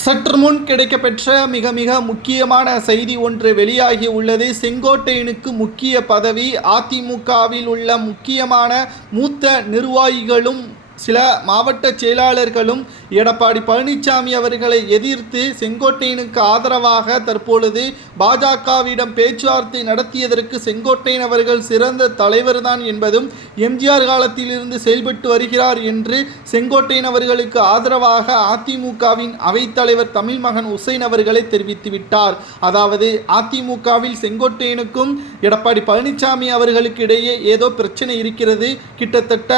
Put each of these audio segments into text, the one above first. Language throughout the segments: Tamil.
சற்று முன் கிடைக்கப்பெற்ற மிக மிக முக்கியமான செய்தி ஒன்று வெளியாகி உள்ளது. செங்கோட்டையனுக்கு முக்கிய பதவி அதிமுகவில் உள்ள முக்கியமான மூத்த நிர்வாகிகளும் சில மாவட்ட செயலாளர்களும் எடப்பாடி பழனிசாமி அவர்களை எதிர்த்து செங்கோட்டையனுக்கு ஆதரவாக தற்பொழுது பாஜகவிடம் பேச்சுவார்த்தை நடத்தியதற்கு செங்கோட்டையன் அவர்கள் சிறந்த தலைவர்தான் என்பதும் எம்ஜிஆர் காலத்திலிருந்து செயல்பட்டு வருகிறார் என்று செங்கோட்டையன் அவர்களுக்கு ஆதரவாக அதிமுகவின் அவைத்தலைவர் தமிழ் மகன் உசைன் அவர்களை தெரிவித்துவிட்டார். அதாவது அதிமுகவில் செங்கோட்டையனுக்கும் எடப்பாடி பழனிசாமி அவர்களுக்கு இடையே ஏதோ பிரச்சனை இருக்கிறது. கிட்டத்தட்ட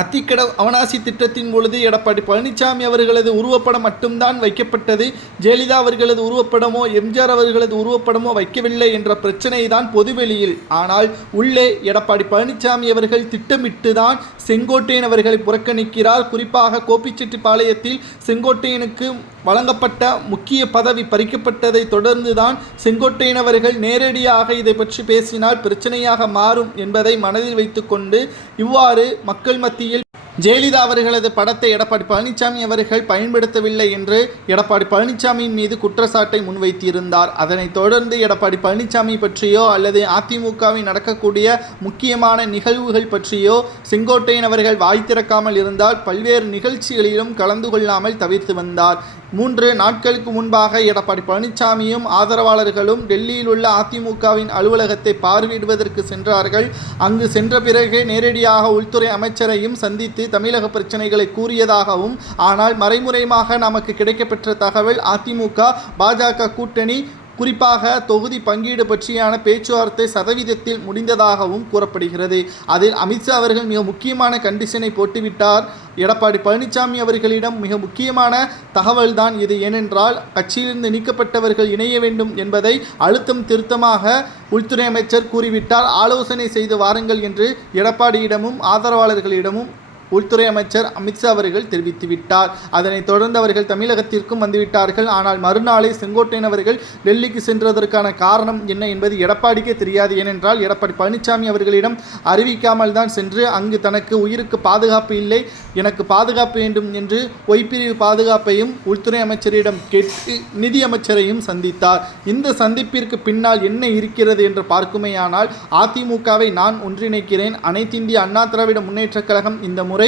அத்திக்கட அவனாசி திட்டத்தின் பொழுது எடப்பாடி பழனிசாமி அவர்களது உருவப்படம் மட்டும்தான் வைக்கப்பட்டது. ஜெயலலிதா அவர்களது உருவப்படமோ எம்ஜிஆர் அவர்களது உருவப்படமோ வைக்கவில்லை என்ற பிரச்சனை தான் பொதுவெளியில். ஆனால் உள்ளே எடப்பாடி பழனிசாமி அவர்கள் திட்டமிட்டு தான் செங்கோட்டையன் அவர்களை புறக்கணிக்கிறார். குறிப்பாக கோபிச்செட்டிப்பாளையத்தில் செங்கோட்டையனுக்கு வழங்கப்பட்ட முக்கிய பதவி பறிக்கப்பட்டதை தொடர்ந்து தான் செங்கோட்டையன் அவர்கள் நேரடியாக இதை பற்றி பேசினால் பிரச்சனையாக மாறும் என்பதை மனதில் வைத்துக்கொண்டு இவ்வாறு மக்கள் மத்திய ஜெயலலிதா அவர்களது படத்தை எடப்பாடி பழனிசாமி அவர்கள் பயன்படுத்தவில்லை என்று எடப்பாடி பழனிசாமியின் மீது குற்றச்சாட்டை முன்வைத்திருந்தார். அதனைத் தொடர்ந்து எடப்பாடி பழனிசாமி பற்றியோ அல்லது அதிமுகவில் நடக்கக்கூடிய முக்கியமான நிகழ்வுகள் பற்றியோ செங்கோட்டையன் அவர்கள் வாய் திறக்காமல் இருந்தால் பல்வேறு நிகழ்ச்சிகளிலும் கலந்து கொள்ளாமல் தவிர்த்து வந்தார். மூன்று நாட்களுக்கு முன்பாக எடப்பாடி பழனிசாமியும் ஆதரவாளர்களும் டெல்லியில் உள்ள அதிமுகவின் அலுவலகத்தை பார்வையிடுவதற்கு சென்றார்கள். அங்கு சென்ற பிறகு நேரடியாக உள்துறை அமைச்சரையும் சந்தித்து தமிழக பிரச்சனைகளை கூறியதாகவும் ஆனால் மறைமுறைமாக நமக்கு கிடைக்கப்பெற்ற தகவல் அதிமுக பாஜக கூட்டணி குறிப்பாக தொகுதி பங்கீடு பற்றியான பேச்சுவார்த்தை சதவீதத்தில் முடிந்ததாகவும் கூறப்படுகிறது. அதில் அமித்ஷா அவர்கள் மிக முக்கியமான கண்டிஷனை போட்டுவிட்டார். எடப்பாடி பழனிசாமி அவர்களிடம் மிக முக்கியமான தகவல் தான் இது. ஏனென்றால் கட்சியிலிருந்து நீக்கப்பட்டவர்கள் இணைய வேண்டும் என்பதை அழுத்தம் திருத்தமாக உள்துறை அமைச்சர் கூறிவிட்டார். ஆலோசனை செய்து வாருங்கள் என்று எடப்பாடியிடமும் ஆதரவாளர்களிடமும் உள்துறை அமைச்சர் அமித்ஷா அவர்கள் தெரிவித்துவிட்டார். அதனைத் தொடர்ந்து அவர்கள் தமிழகத்திற்கும் வந்துவிட்டார்கள். ஆனால் மறுநாளே செங்கோட்டையன் அவர்கள் டெல்லிக்கு சென்றதற்கான காரணம் என்ன என்பது எடப்பாடிக்கே தெரியாது. ஏனென்றால் எடப்பாடி பழனிசாமி அவர்களிடம் அறிவிக்காமல் தான் சென்று அங்கு தனக்கு உயிருக்கு பாதுகாப்பு இல்லை. எனக்கு பாதுகாப்பு வேண்டும் என்று ஒய்பிரிவு பாதுகாப்பையும் உள்துறை அமைச்சரிடம் கேட்டு நிதி அமைச்சரையும் சந்தித்தார். இந்த சந்திப்பிற்கு பின்னால் என்ன இருக்கிறது என்று பார்க்குமேயானால் அதிமுகவை நான் ஒன்றிணைக்கிறேன். அனைத்திந்திய அண்ணா திராவிட முன்னேற்றக் கழகம் இந்த முறை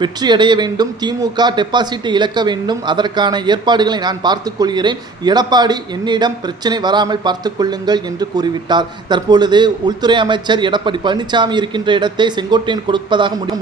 வெற்றியடைய வேண்டும். திமுக டெபாசிட்டை இழக்க வேண்டும். அதற்கான ஏற்பாடுகளை நான் பார்த்துக்கொள்கிறேன் எடப்பாடி என்னிடம் பிரச்சனை வராமல் பார்த்துக்கொள்ளுங்கள் என்று கூறிவிட்டார். தற்பொழுது உள்துறை அமைச்சர் எடப்பாடி பழனிசாமி இருக்கின்ற இடத்தை செங்கோட்டையன் கொடுப்பதாக முடிவு